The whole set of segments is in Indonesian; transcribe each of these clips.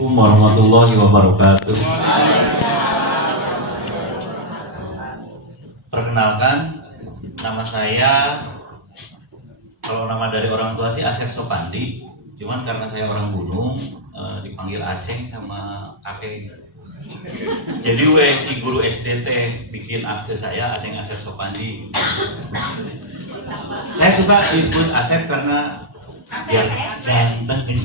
Assalamualaikum warahmatullahi wabarakatuh. Perkenalkan, nama saya, kalau nama dari orang tua sih Asep Sopandi, cuman karena saya orang gunung, dipanggil Aceng sama kakek. Jadi si guru SDT bikin akte saya Aceng Asep Sopandi. Saya suka disebut Asep karena ya ganteng.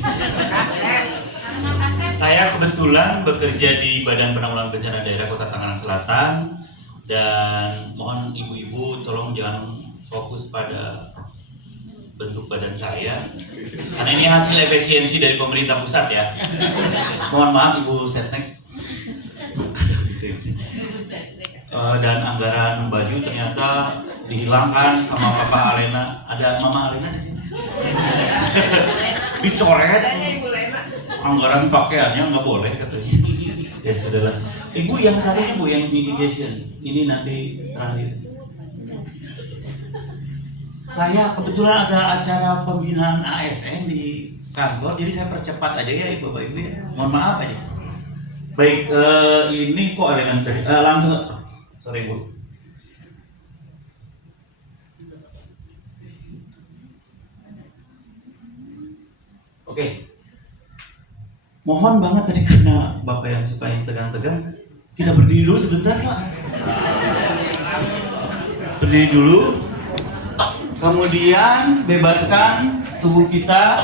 Saya kebetulan bekerja di Badan Penanggulangan Bencana Daerah Kota Tangerang Selatan, dan mohon ibu-ibu tolong jangan fokus pada bentuk badan saya karena ini hasil efisiensi dari pemerintah pusat ya. Mohon maaf Ibu Setnek. Dan anggaran baju ternyata dihilangkan sama Bapak Alena. Ada Mama Alena di sini. Dicoret. Anggaran pakaiannya nggak boleh katanya. Ya sudahlah. Ibu yang satunya Bu yang mitigation. Ini nanti terakhir. Saya kebetulan ada acara pembinaan ASN di kantor, jadi saya percepat aja ya Bapak Ibu. Mohon maaf aja. Baik, ini kok Alena langsung. Sorry Bu. Oke. Mohon banget tadi karena Bapak yang suka yang tegang-tegang, kita berdiri dulu sebentar Pak. Berdiri dulu. Kemudian bebaskan tubuh kita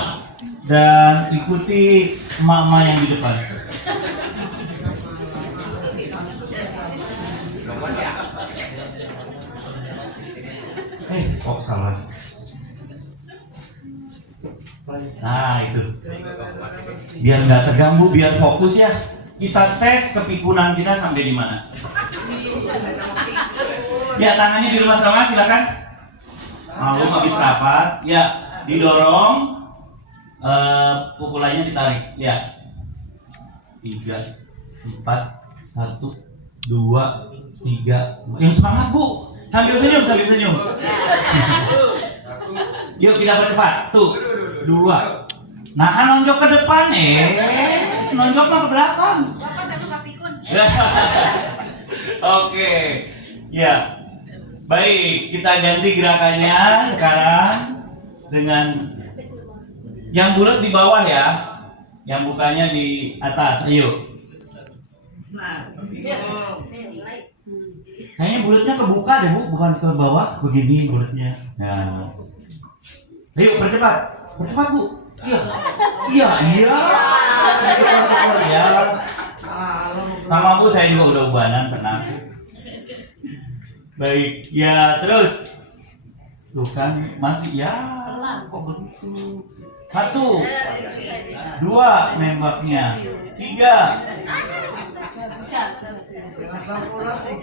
dan ikuti mama yang di depan. Kok salah? Nah itu. Biar nggak tegang Bu, biar fokus ya. Kita tes kepikunan kita sampai di mana. Ya tangannya di rumah sama silakan. Malu habis rapat. Ya didorong. Pukulannya ditarik. Ya. 3, 4, 1, 2, 3. Yang semangat Bu. Sambil senyum, sambil senyum. Yuk kita percepat. Tuh, 2. Nah kan nonjok ke depan nonjok mah ke belakang. Bapak saya mau pikun. Oke, ya. Baik, kita ganti gerakannya sekarang dengan yang bulat di bawah ya, yang bukanya di atas. Ayo. Kayaknya bulatnya kebuka deh Bu, bukan ke bawah. Begini bulatnya. Ya. Ayo percepat, percepat Bu. Iya. Ya. Sama Bu saya juga udah ubanan, tenang. Baik, ya terus. Tuh kan masih ya. Kok begitu? 1, 2 nembaknya. 3. Sasapuran 3.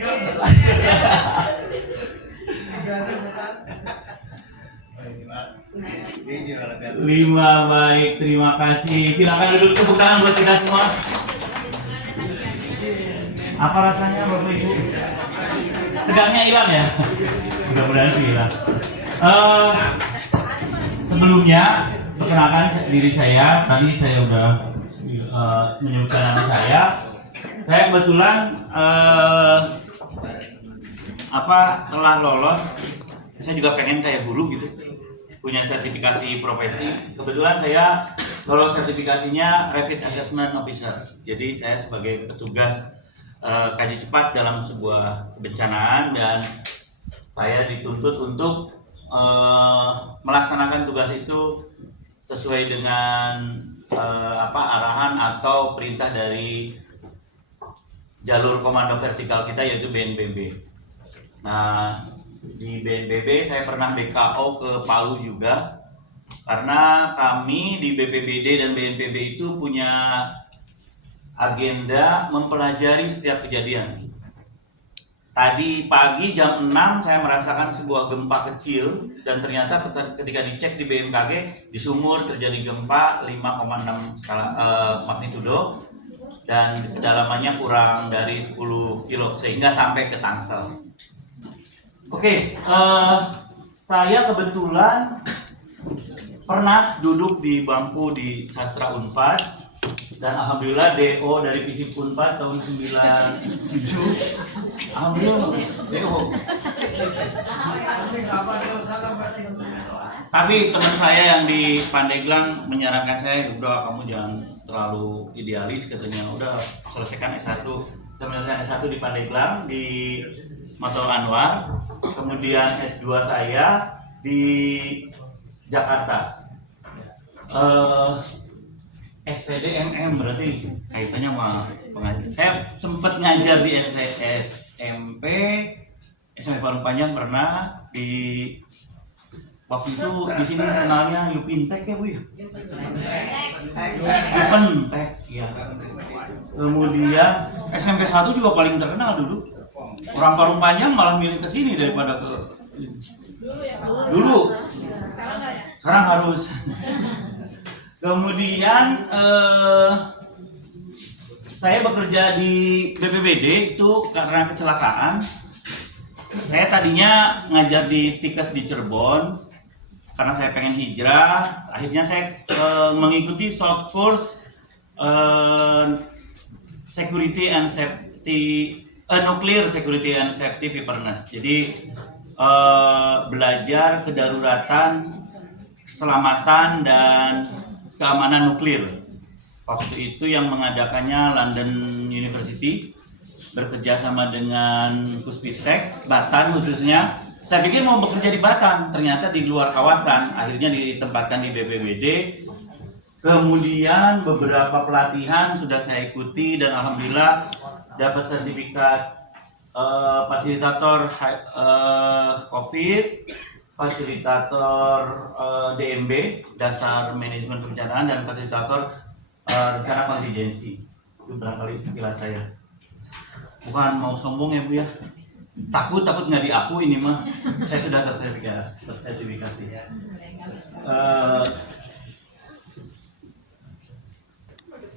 5, baik, terima kasih. Silakan duduk, tepuk tangan buat kita semua. Apa rasanya Bapak Ibu? Tegangnya hilang ya? Mudah-mudahan sih hilang. Sebelumnya, perkenalkan diri saya. Tadi saya udah menyebutkan nama saya. Saya kebetulan telah lolos. Saya juga pengen kayak guru gitu, punya sertifikasi profesi. Kebetulan saya lolos sertifikasinya Rapid Assessment Officer. Jadi saya sebagai petugas kaji cepat dalam sebuah kebencanaan, dan saya dituntut untuk melaksanakan tugas itu sesuai dengan arahan atau perintah dari jalur komando vertikal kita, yaitu BNPB. Nah, di BNPB saya pernah BKO ke Palu juga, karena kami di BPBD dan BNPB itu punya agenda mempelajari setiap kejadian. Tadi pagi jam 6 saya merasakan sebuah gempa kecil, dan ternyata ketika dicek di BMKG di Sumur terjadi gempa 5,6 skala magnitudo, dan kedalamannya kurang dari 10 kilo sehingga sampai ke Tangsel. Oke, saya kebetulan pernah duduk di bangku di Sastra Unpad dan alhamdulillah DO dari Visip Unpad tahun 97. Alhamdulillah DO. Ini apa dia sana berarti doa. Tapi teman saya yang di Pandeglang menyarankan saya, udah kamu jangan terlalu idealis katanya, udah selesaikan S1. Saya menyelesaikan S1 di Pandeglang di Matul Anwar, kemudian S2 saya di Jakarta. SPDMM berarti kaitannya sama pengajar. Saya sempat ngajar di SMP Parung Panjang pernah di waktu itu di sini kenalnya Yupintek ya Bu ya. Yupintek ya. Kemudian SMP 1 juga paling terkenal dulu. Orang Parung Panjang malah milih ke sini daripada ke dulu. Sekarang harus. Kemudian saya bekerja di BPBD itu karena kecelakaan. Saya tadinya ngajar di Stikes di Cirebon karena saya pengen hijrah. Akhirnya saya mengikuti short course Security and Safety Nuclear Security and Safety Preparedness. Jadi belajar kedaruratan, keselamatan dan keamanan nuklir. Waktu itu yang mengadakannya London University bekerja sama dengan Puspitek Batan khususnya. Saya pikir mau bekerja di Batan, ternyata di luar kawasan. Akhirnya ditempatkan di BPBD. Kemudian beberapa pelatihan sudah saya ikuti dan alhamdulillah dapat sertifikat fasilitator COVID, fasilitator DMB dasar manajemen kebencanaan, dan fasilitator rencana kontingensi. Itu barangkali sekilas saya. Bukan mau sombong ya Bu ya, takut nggak diaku ini mah. Saya sudah tersertifikasi ya.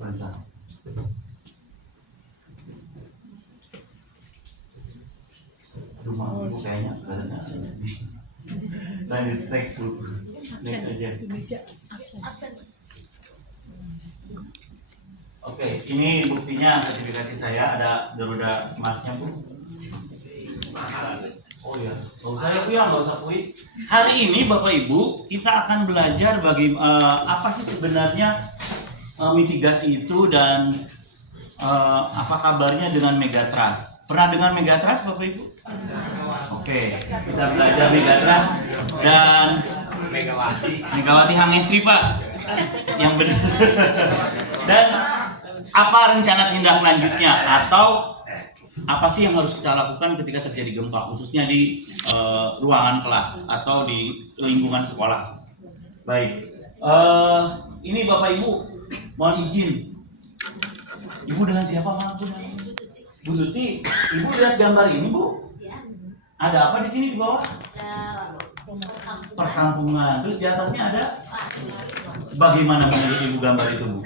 Bentar. Rumah Bu kayaknya karena lanjut teks Bu, next aja. Oke, ini buktinya sertifikasi saya, ada Garuda emasnya Bu. Oh ya, nggak usah ya Bu ya, nggak usah kuis. Hari ini Bapak Ibu kita akan belajar apa sih sebenarnya mitigasi itu dan apa kabarnya dengan Megatrust. Pernah dengar Megatrust Bapak Ibu? Oke, kita belajar Megatrust dan Megawati Hangestri Pak, yang benar. Dan apa rencana tindak lanjutnya atau apa sih yang harus kita lakukan ketika terjadi gempa, khususnya di ruangan kelas atau di lingkungan sekolah. Baik, ini Bapak Ibu mohon izin. Ibu dengan siapa maaf Bu Tuti? Ibu lihat gambar ini Bu? Ada apa di sini di bawah? Perkampungan. Terus di atasnya ada? Bagaimana menurut Ibu gambar itu Bu?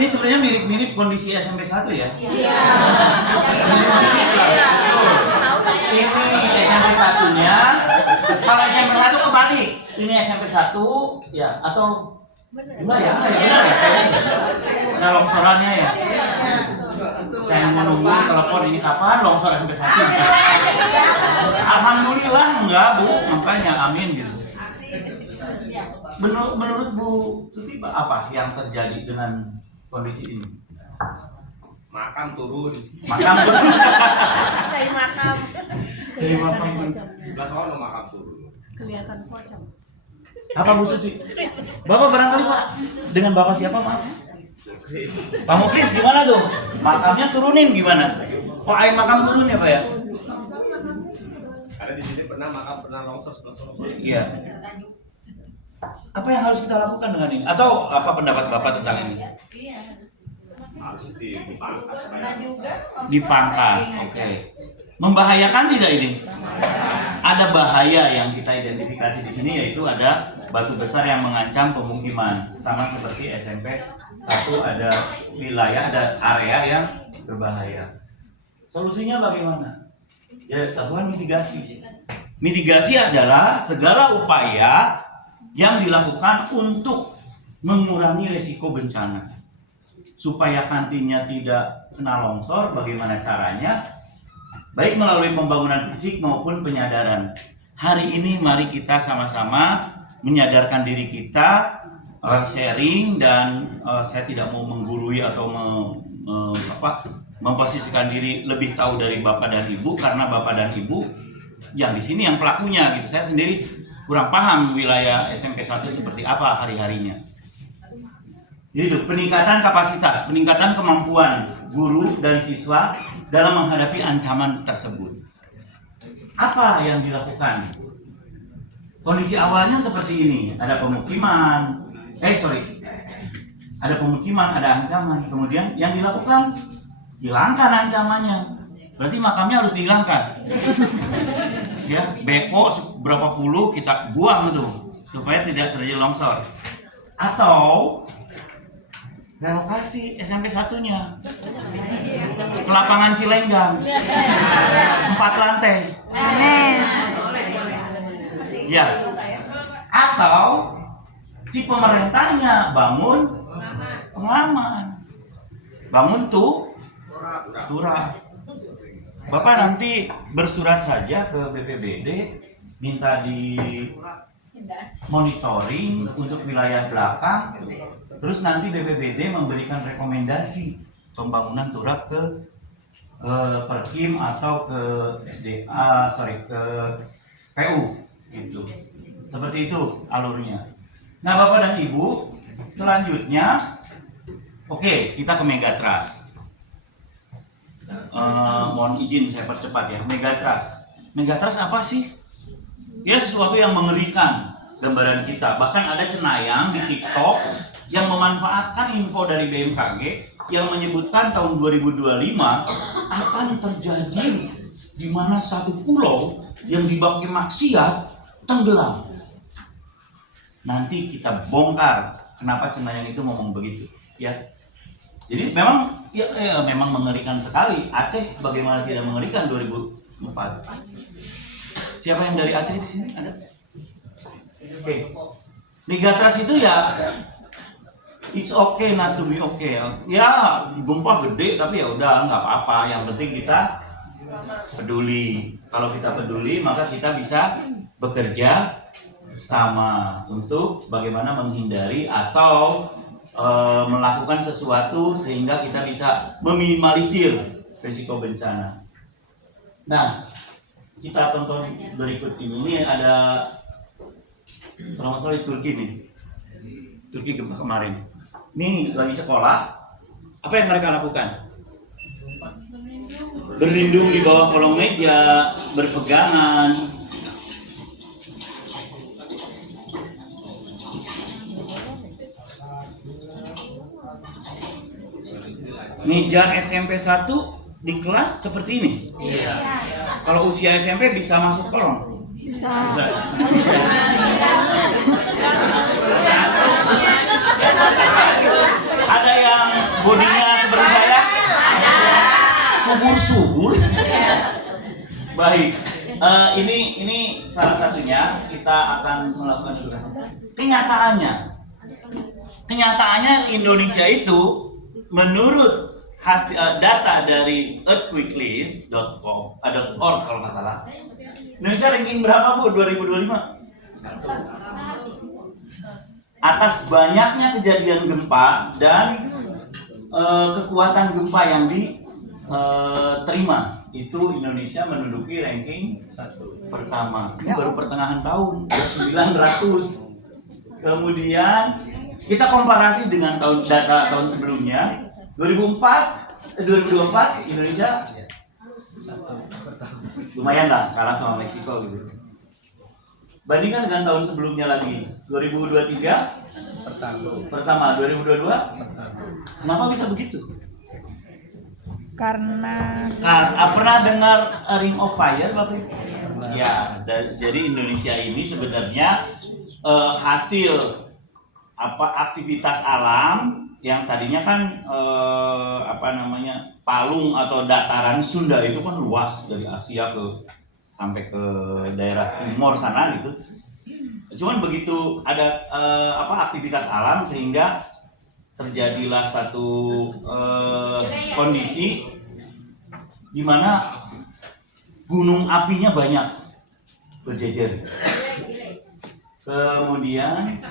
Ini sebenarnya mirip-mirip kondisi SMP 1 ya? Iya. Ini SMP 1-nya. Kalau SMP 1 kebalik. Ini SMP 1 ya atau enggak ya? Nah, longsorannya ya. Saya mau nunggu telepon ini kapan longsor SMP 1. Alhamdulillah enggak Bu, makanya amin gitu. Menurut Bu Tuti apa yang terjadi dengan kondisi ini? Makam turun. Saya makam. Sebelah sono makam turun. Kelihatan pocong. Apa Bu Tuti? Bapak barangkali Pak dengan Bapak siapa Pak? Pak Muklis gimana tuh? Makamnya turunin gimana? Kok air makam turun ya Pak ya? Karena di sini makam pernah longsor sebelah sono. Iya. Apa yang harus kita lakukan dengan ini? Atau apa pendapat Bapak tentang ini? Harus dipangkas. Dipangkas, oke. Membahayakan tidak ini? Ada bahaya yang kita identifikasi di sini, yaitu ada batu besar yang mengancam pemukiman, sama seperti SMP 1 ada wilayah, ada area yang berbahaya. Solusinya bagaimana? Ya, lakukan mitigasi. Mitigasi adalah segala upaya yang dilakukan untuk mengurangi resiko bencana. Supaya kantinnya tidak kena longsor, bagaimana caranya? Baik melalui pembangunan fisik maupun penyadaran. Hari ini mari kita sama-sama menyadarkan diri kita, sharing, dan saya tidak mau menggurui atau memposisikan diri lebih tahu dari Bapak dan Ibu, karena Bapak dan Ibu yang di sini yang pelakunya gitu. Saya sendiri kurang paham wilayah SMP 1 seperti apa hari-harinya. Jadi itu peningkatan kapasitas, peningkatan kemampuan guru dan siswa dalam menghadapi ancaman tersebut. Apa yang dilakukan? Kondisi awalnya seperti ini, ada pemukiman, ada ancaman, kemudian yang dilakukan hilangkan ancamannya. Berarti makamnya harus dihilangkan. Ya, beko berapa puluh kita buang itu supaya tidak terjadi longsor. Atau relokasi SMP 1-nya ke lapangan Cilenggang 4 lantai. Ya. Atau si pemerintahnya bangun pengaman, bangun turap. Bapak nanti bersurat saja ke BPBD, minta di monitoring untuk wilayah belakang. Terus nanti BPBD memberikan rekomendasi pembangunan turap ke Perkim atau ke ke PU gitu. Seperti itu alurnya. Nah, Bapak dan Ibu, selanjutnya kita ke Megatrust. Mohon izin saya percepat ya. Megatrust apa sih? Ya, sesuatu yang mengerikan gambaran kita. Bahkan ada cenayang di TikTok yang memanfaatkan info dari BMKG yang menyebutkan tahun 2025 akan terjadi di mana satu pulau yang dibangkai maksiat tenggelam. Nanti kita bongkar kenapa cenayang itu ngomong begitu, ya. Jadi memang memang mengerikan sekali. Aceh bagaimana tidak mengerikan 2004. Siapa yang dari Aceh di sini ada? Oke. Megatrust itu ya it's okay not to be okay. Ya, gempa gede tapi ya udah nggak apa-apa. Yang penting kita peduli. Kalau kita peduli maka kita bisa bekerja sama untuk bagaimana menghindari atau melakukan sesuatu sehingga kita bisa meminimalisir risiko bencana. Nah, kita tonton berikut ini. Ini ada kalau nggak salah di Turki nih. Turki gempa kemarin. Ini lagi sekolah. Apa yang mereka lakukan? Berlindung di bawah kolong meja, berpegangan. Meja SMP 1 di kelas seperti ini. Iya. Kalau usia SMP bisa masuk kolong. Bisa. Ada yang bodinya seperti saya? Subur. Baik. Ini salah satunya kita akan melakukan edukasi. Kenyataannya Indonesia itu menurut hasil data dari earthquakelist.org kalau nggak salah, Indonesia ranking berapa Bu 2025? Atas banyaknya kejadian gempa dan kekuatan gempa yang diterima, itu Indonesia menduduki ranking pertama. Ini baru pertengahan tahun 900. Kemudian kita komparasi dengan data tahun sebelumnya 2024 Indonesia lumayan lah kalah sama Meksiko gitu. Bandingkan dengan tahun sebelumnya lagi 2023 pertama 2022 kenapa bisa begitu? Karena Pernah dengar Ring of Fire Bapak? Ya, jadi Indonesia ini sebenarnya hasil aktivitas alam yang tadinya kan palung atau dataran Sunda itu kan luas dari Asia sampai ke daerah timur sana gitu. Cuman begitu ada aktivitas alam sehingga terjadilah satu kondisi di mana gunung apinya banyak berjejer. Kemudian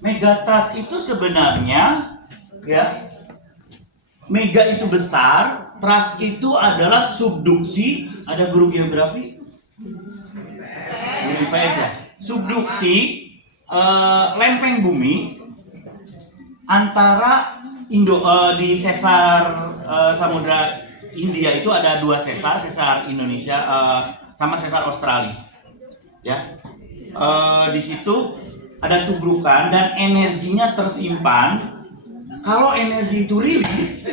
megatrust itu sebenarnya ya, mega itu besar, trust itu adalah subduksi, ada guru geografi? IPS ya. Subduksi lempeng bumi antara di sesar Samudra Hindia itu ada dua sesar, sesar Indonesia sama sesar Australia. Ya. Di situ ada tubrukan dan energinya tersimpan. Kalau energi itu rilis,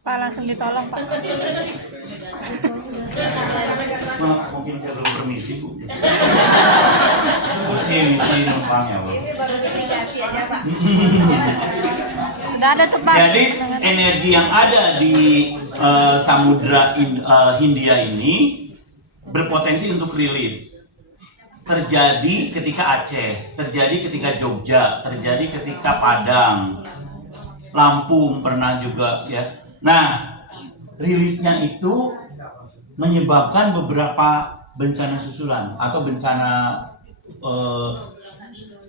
Pak langsung ditolong Pak. Mungkin saya belum permisi Bu. Misi numpangnya Bu. Ini baru mitigasi aja Pak. Sudah ada tempat. Jadi energi yang ada di Samudra Hindia ini berpotensi untuk rilis. Terjadi ketika Aceh, terjadi ketika Jogja, terjadi ketika Padang, Lampung pernah juga ya. Nah, rilisnya itu menyebabkan beberapa bencana susulan atau bencana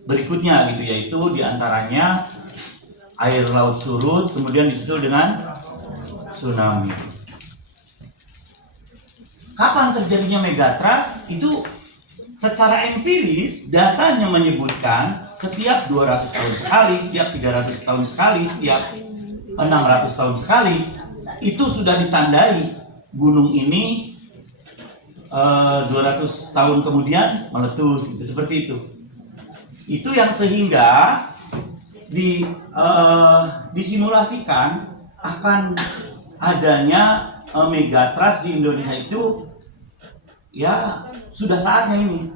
berikutnya gitu, yaitu diantaranya air laut surut, kemudian disusul dengan tsunami. Kapan terjadinya megatrust? Itu secara empiris datanya menyebutkan setiap 200 tahun sekali, setiap 300 tahun sekali, setiap 600 tahun sekali itu sudah ditandai gunung ini 200 tahun kemudian meletus gitu, seperti itu. Itu yang sehingga disimulasikan akan adanya megatrust di Indonesia itu ya sudah saatnya ini.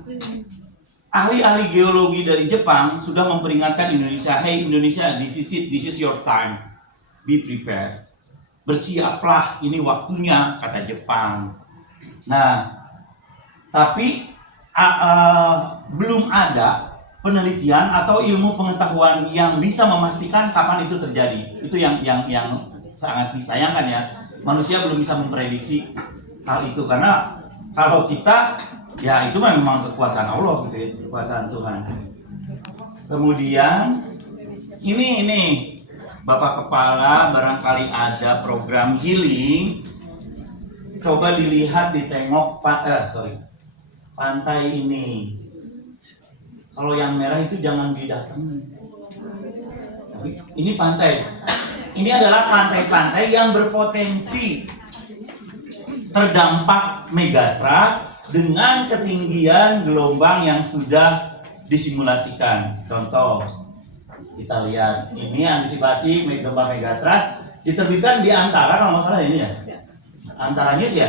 Ahli-ahli geologi dari Jepang sudah memperingatkan Indonesia, hey Indonesia, this is it, this is your time, be prepared, bersiaplah, ini waktunya, kata Jepang. Nah, tapi belum ada penelitian atau ilmu pengetahuan yang bisa memastikan kapan itu terjadi. Itu yang sangat disayangkan ya. Manusia belum bisa memprediksi hal itu, karena kalau kita ya itu memang kekuasaan Allah gitu ya, kekuasaan Tuhan. Kemudian ini Bapak Kepala, barangkali ada program healing. Coba dilihat, ditengok pantai ini. Kalau yang merah itu jangan didatangi. Ini pantai. Ini adalah pantai-pantai yang berpotensi terdampak megatrust dengan ketinggian gelombang yang sudah disimulasikan. Contoh, kita lihat ini antisipasi gelombang megatrust diterbitkan di Antara, kalau nggak salah ini ya, Antara News ya,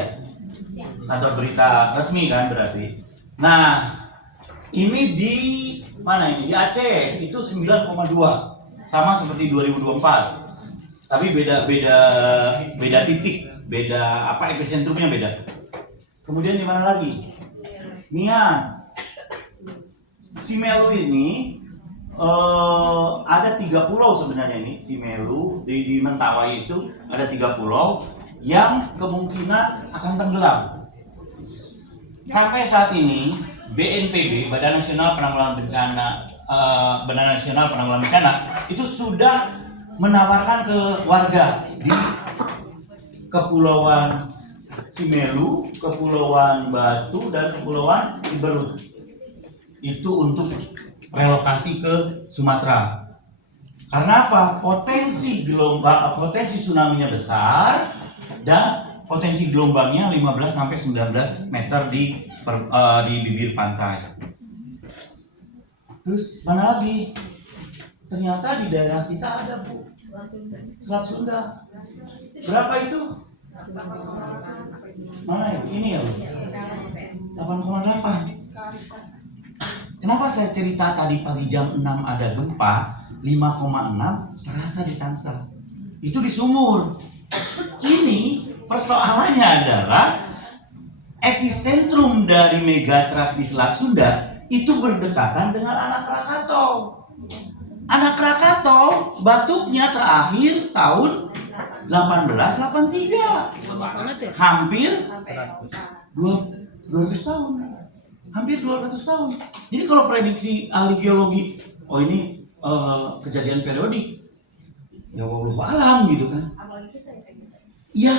kantor berita resmi kan berarti. Nah, ini di mana ini? Di Aceh itu 9,2, sama seperti 2024. Tapi beda titik, beda epicentrumnya beda. Kemudian di mana lagi? Nias. Simelu ini ada 3 pulau sebenarnya ini. Simelu di Mentawai itu ada 3 pulau yang kemungkinan akan tenggelam. Sampai saat ini BNPB, Badan Nasional Penanggulangan Bencana, itu sudah menawarkan ke warga di Kepulauan Simelu, Kepulauan Batu, dan Kepulauan Iberut itu untuk relokasi ke Sumatera. Karena apa? Potensi tsunami-nya besar dan potensi gelombangnya 15 sampai 19 meter di bibir pantai. Terus mana lagi? Ternyata di daerah kita ada Bu, Selat Sunda. Berapa itu? Mana ya? Ini ya Bu? 8,8. Kenapa saya cerita tadi pagi jam 6 ada gempa 5,6 terasa di Tangsel? Itu di Sumur. Ini persoalannya adalah epicentrum dari megatrust di Selat Sunda itu berdekatan dengan Anak Krakatau. Anak Krakatau batuknya terakhir tahun 1883. Hampir 200 tahun. Hampir 200 tahun. Jadi kalau prediksi ahli geologi, oh ini kejadian periodik. Ya wallahu alam gitu kan. Iya.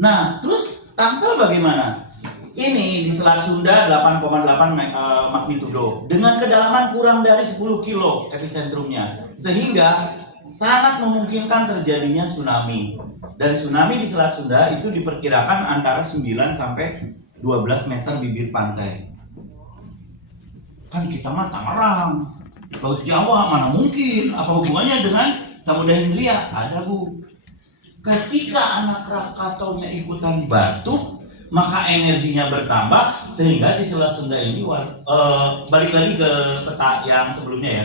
Nah, terus Tangsel bagaimana? Ini di Selat Sunda 8,8 magnitudo dengan kedalaman kurang dari 10 kilo epicentrumnya, sehingga sangat memungkinkan terjadinya tsunami. Dan tsunami di Selat Sunda itu diperkirakan antara 9 sampai 12 meter bibir pantai. Kan kita mah Tangerang, Laut Jawa, mana mungkin? Apa hubungannya dengan Samudra Hindia? Ada, Bu. Ketika Anak Krakataunya ikutan batuk, maka energinya bertambah sehingga si Selat Sunda ini balik lagi ke peta yang sebelumnya ya,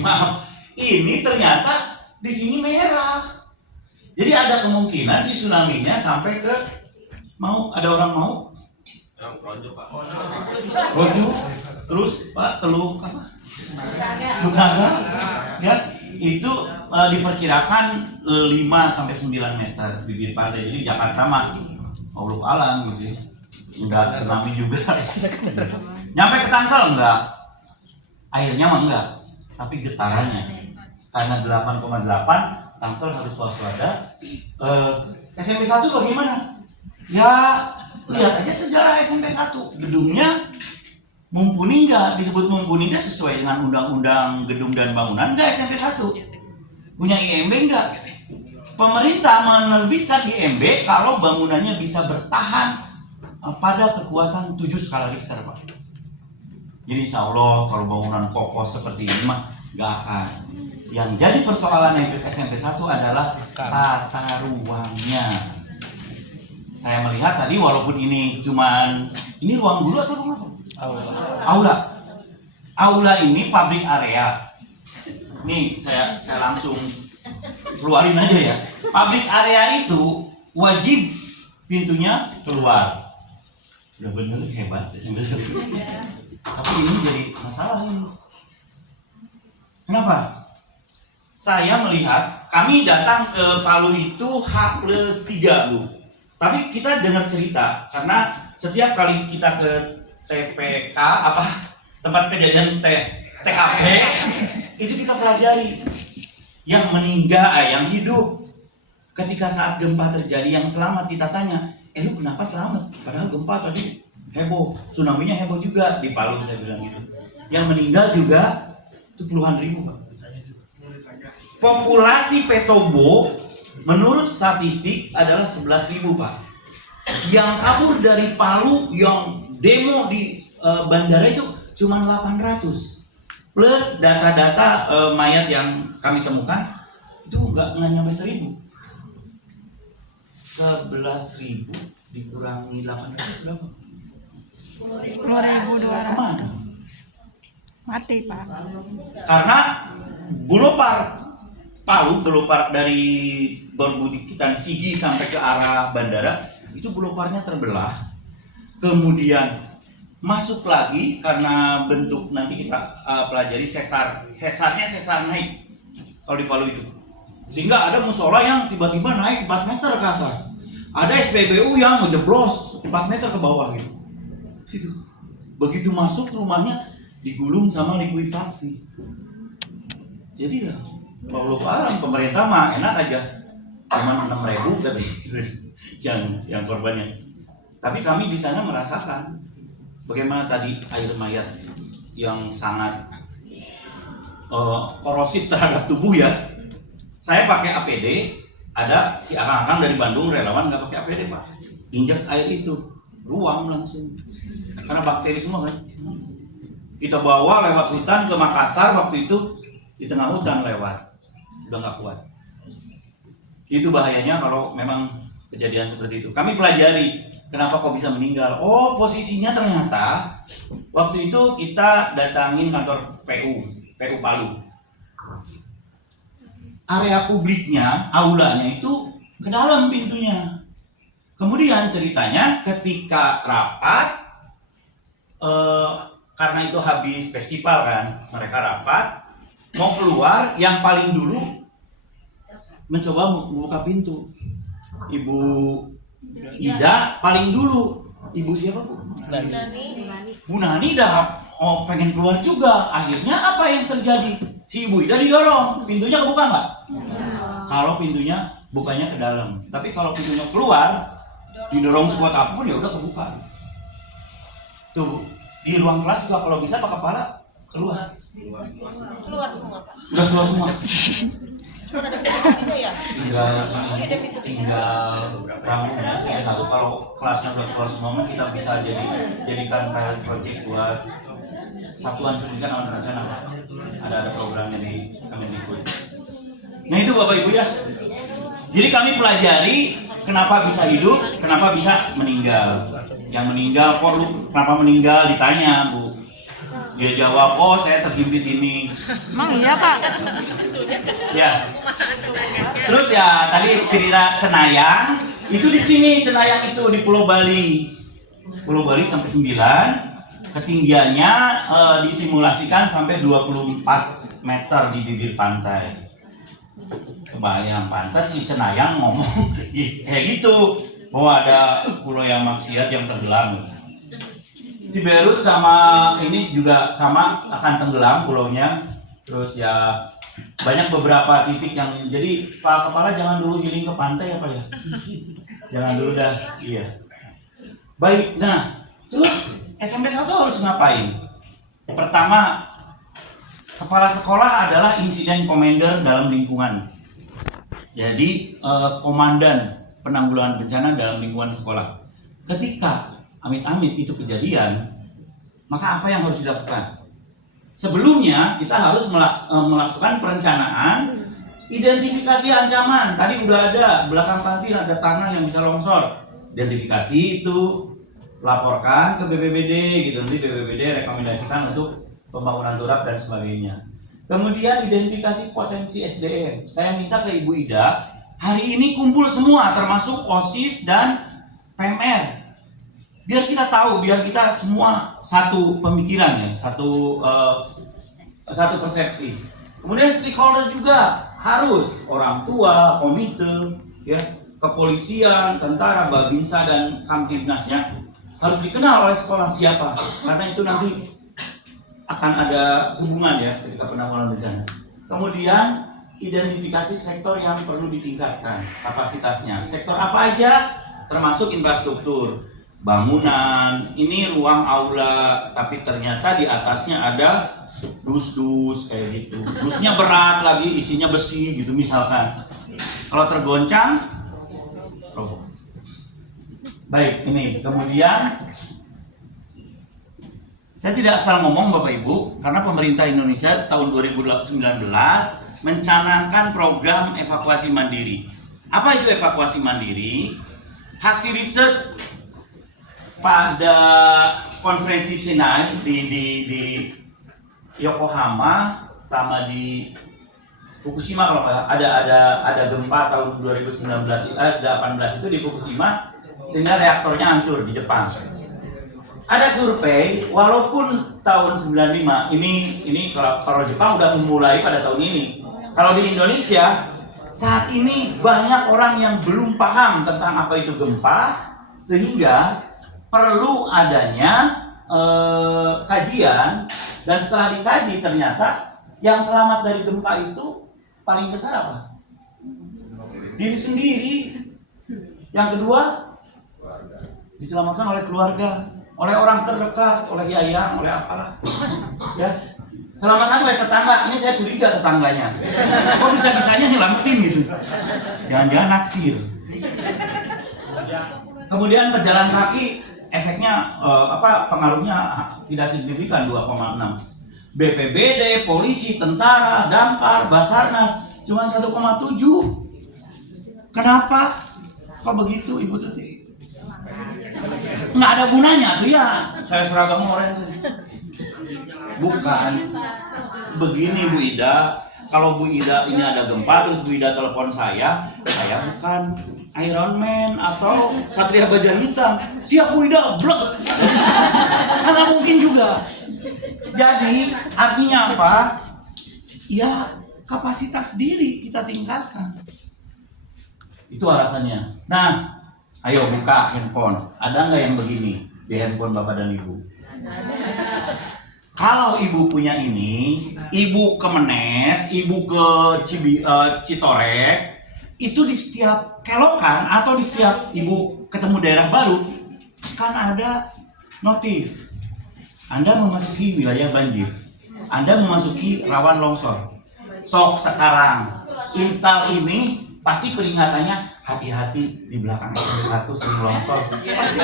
maaf. Ini ternyata di sini merah. Jadi ada kemungkinan si tsunami-nya sampai ke ada orang mau? Yang Projo, Pak. Roju, terus Pak Teluk apa? Naga. Ya, itu diperkirakan 5 sampai 9 meter bibir pantai. Jadi Jakarta mah Allah alam gitu. Enggak tsunami juga. Nyampe ke Tangsel enggak? Airnya mah enggak, tapi getarannya. Karena 8,8, Tangsel harus waspada. SMP 1 bagaimana? Ya, lihat aja sejarah SMP 1. Gedungnya mumpuni enggak? Disebut mumpuni enggak sesuai dengan undang-undang gedung dan bangunan enggak SMP 1? Punya IMB enggak? Pemerintah menerbitkan IMB kalau bangunannya bisa bertahan pada kekuatan 7 skala Richter, Pak. Jadi insya Allah kalau bangunan kokoh seperti ini mah enggak akan. Yang jadi persoalan yang SMP 1 adalah tata ruangnya. Saya melihat tadi walaupun ini ruang guru atau ruang apa? Aula ini public area. Nih saya langsung keluarin aja ya. Public area itu wajib pintunya keluar. Udah bener hebat ya. Tapi ini jadi masalah ini. Kenapa? Saya melihat kami datang ke Palu itu H+3, Bu. Tapi kita dengar cerita karena setiap kali kita ke TPK tempat kejadian TKP itu kita pelajari yang meninggal, yang hidup ketika saat gempa terjadi, yang selamat kita tanya, lu kenapa selamat? Padahal gempa tadi heboh, tsunami-nya heboh juga di Palu, saya bilang gitu. Yang meninggal juga itu puluhan ribu, Pak. Populasi Petobo menurut statistik adalah 11.000, Pak. Yang kabur dari Palu, yang demo di bandara itu cuma 800. Plus data-data mayat yang kami temukan itu nggak nyampe 1.000. 11.000 dikurangi 800 berapa? 10.200. Kemana? Mati, Pak. Karena Palu belopar dari Borbudikitan Sigi sampai ke arah bandara itu beloparnya terbelah. Kemudian masuk lagi karena bentuk nanti kita pelajari sesarnya sesar naik kalau di Palu itu, sehingga ada musola yang tiba-tiba naik 4 meter ke atas, ada SPBU yang ngejeblos 4 meter ke bawah gitu. Situ begitu masuk rumahnya digulung sama likuifaksi. Jadi ya Allah alam, pemerintah mah enak aja, cuma 6.000 tadi yang korbannya. Tapi kami di sana merasakan bagaimana tadi air mayat yang sangat korosif terhadap tubuh ya. Saya pakai APD, ada si akang-akang dari Bandung relawan nggak pakai APD, Pak. Injak air itu, ruam langsung. Karena bakteri semua kan. Kita bawa lewat hutan ke Makassar waktu itu, di tengah hutan lewat. Udah nggak kuat. Itu bahayanya kalau memang kejadian seperti itu. Kami pelajari Kenapa kok bisa meninggal? Oh, posisinya ternyata waktu itu kita datangin kantor PU Palu. Area publiknya, aulanya itu ke dalam pintunya. Kemudian ceritanya ketika rapat, karena itu habis festival kan, mereka rapat, mau keluar, yang paling dulu mencoba membuka pintu. Ibu Ida paling dulu. Ibu siapa Bu? Bu Nani dah pengen keluar juga. Akhirnya apa yang terjadi? Si Ibu Ida didorong. Pintunya kebuka nggak? Kalau pintunya bukanya ke dalam. Tapi kalau pintunya keluar, didorong sekuat apapun ya udah kebuka. Tuh, di ruang kelas juga kalau bisa pakai kepala keluar. Keluar semua Pak. Udah keluar semua. Cuma ada pintu di sini ya. Tinggal rambutnya sampai satu. Kalau kelasnya udah keluar semua, kita bisa jadikan pilot project buat Satuan Pendidikan Awan Bencana. Ada programnya di Kemendikbud. Nah itu Bapak Ibu ya. Jadi kami pelajari kenapa bisa hidup, kenapa bisa meninggal. Yang meninggal, kok lu kenapa meninggal, ditanya Bu. Dia jawab, oh saya terhimpit ini. Emang iya Pak? Ya. Terus ya tadi cerita Cenayang, itu di sini Cenayang itu di Pulau Bali. Pulau Bali sampai 9, ketinggiannya disimulasikan sampai 24 meter di bibir pantai. Kebayang, pantas si Cenayang ngomong kayak gitu, bahwa ada pulau yang maksiat yang tenggelam. Si Berut sama ini juga sama akan tenggelam pulaunya. Terus ya banyak beberapa titik yang jadi Pak Kepala jangan dulu healing ke pantai apa ya? Jangan dulu dah. Iya. Baik. Nah, terus SMP 1 harus ngapain? Pertama, kepala sekolah adalah insiden commander dalam lingkungan. Jadi komandan penanggulangan bencana dalam lingkungan sekolah. Ketika amit-amit itu kejadian, maka apa yang harus dilakukan? Sebelumnya kita harus melakukan perencanaan, identifikasi ancaman. Tadi udah ada, belakang kantin ada tanah yang bisa longsor. Identifikasi itu, laporkan ke BPBD gitu. Nanti BPBD rekomendasikan untuk pembangunan turap dan sebagainya. Kemudian identifikasi potensi SDM. Saya minta ke Ibu Ida, hari ini kumpul semua termasuk OSIS dan PMR. Biar kita tahu, biar kita semua satu pemikiran ya, satu persepsi. Kemudian stakeholder juga harus orang tua, komite, ya, kepolisian, tentara, babinsa dan kamtibnasnya harus dikenal oleh sekolah siapa, karena itu nanti akan ada hubungan ya ketika penanggulangan bencana. Kemudian identifikasi sektor yang perlu ditingkatkan kapasitasnya. Sektor apa aja? Termasuk infrastruktur. Bangunan, ini ruang aula, tapi ternyata di atasnya ada dus-dus kayak gitu. Dusnya berat lagi, isinya besi gitu misalkan. Kalau tergoncang, roboh. Baik, ini kemudian saya tidak asal ngomong Bapak Ibu, karena pemerintah Indonesia tahun 2019 mencanangkan program evakuasi mandiri. Apa itu evakuasi mandiri? Hasil riset pada konferensi Sinai di Yokohama sama di Fukushima, kalau ada gempa tahun 2018 itu di Fukushima sehingga reaktornya hancur di Jepang. Ada survei, walaupun tahun 95 ini kalau Jepang udah memulai pada tahun ini. Kalau di Indonesia saat ini banyak orang yang belum paham tentang apa itu gempa, sehingga perlu adanya kajian, dan setelah dikaji ternyata yang selamat dari gempa itu paling besar apa? Diri sendiri. Yang kedua, diselamatkan oleh keluarga, oleh orang terdekat, oleh yayang, oleh apalah. Ya, selamatkan oleh tetangga. Ini saya curiga tetangganya. Kok bisa-bisanya nyelamatin gitu? Jangan-jangan naksir. Kemudian pejalan kaki, efeknya pengaruhnya tidak signifikan 2,6. BPBD, polisi, tentara, damkar, Basarnas cuma 1,7. Kenapa? Kok begitu Ibu Tuti? Nggak ada gunanya tuh ya. Saya seragam orang. Bukan. Begini Bu Ida, kalau Bu Ida ini ada gempa terus Bu Ida telepon saya bukan Iron Man atau Satria Baja Hitam. Siap Bu Ida, blok. Karena mungkin juga. Jadi artinya apa? Ya kapasitas diri kita tingkatkan. Itu alasannya. Nah, ayo buka handphone. Ada nggak yang begini di handphone Bapak dan Ibu? Kalau ibu punya ini, ibu ke Menes, ibu ke Citorek, itu di setiap kelokan atau di setiap ibu ketemu daerah baru, kan ada notif. Anda memasuki wilayah banjir, Anda memasuki rawan longsor. Sok sekarang install ini, pasti peringatannya hati-hati di belakang SMP 1 sering longsor. Pasti.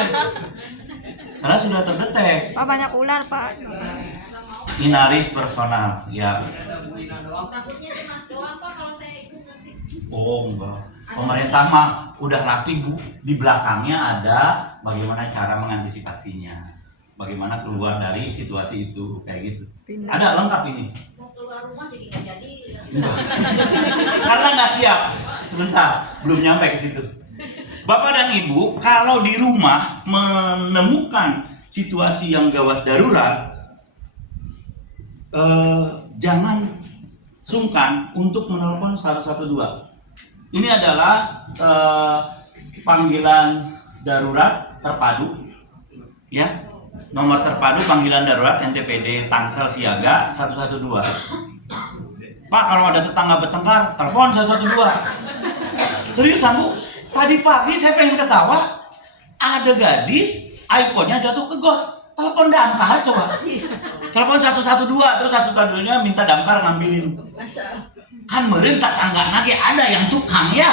Karena sudah terdetek. Pak, banyak ular, Pak. Inaris personal, ya. Takutnya cemas doang Pak kalau saya ikut nanti. Oh enggak. Pemerintah mah udah rapi Bu. Di belakangnya ada bagaimana cara mengantisipasinya. Bagaimana keluar dari situasi itu kayak gitu. Ada lengkap ini. Mau keluar rumah jadi nggak jadi. Karena nggak siap. Sebentar, belum nyampe ke situ. Bapak dan Ibu, kalau di rumah menemukan situasi yang gawat darurat, jangan sungkan untuk menelpon 112. Ini adalah panggilan darurat terpadu, ya, nomor terpadu panggilan darurat NTPD Tangsel Siaga 112. Pak, kalau ada tetangga bertengkar, telepon 112. Seriusan Bu? Tadi pagi saya pengen ketawa, ada gadis iPhone-nya jatuh ke got. Telepon damkar coba. Telepon 112, terus 112-nya minta damkar ngambilin. Kan meureun tetangga lagi ada yang tukang ya.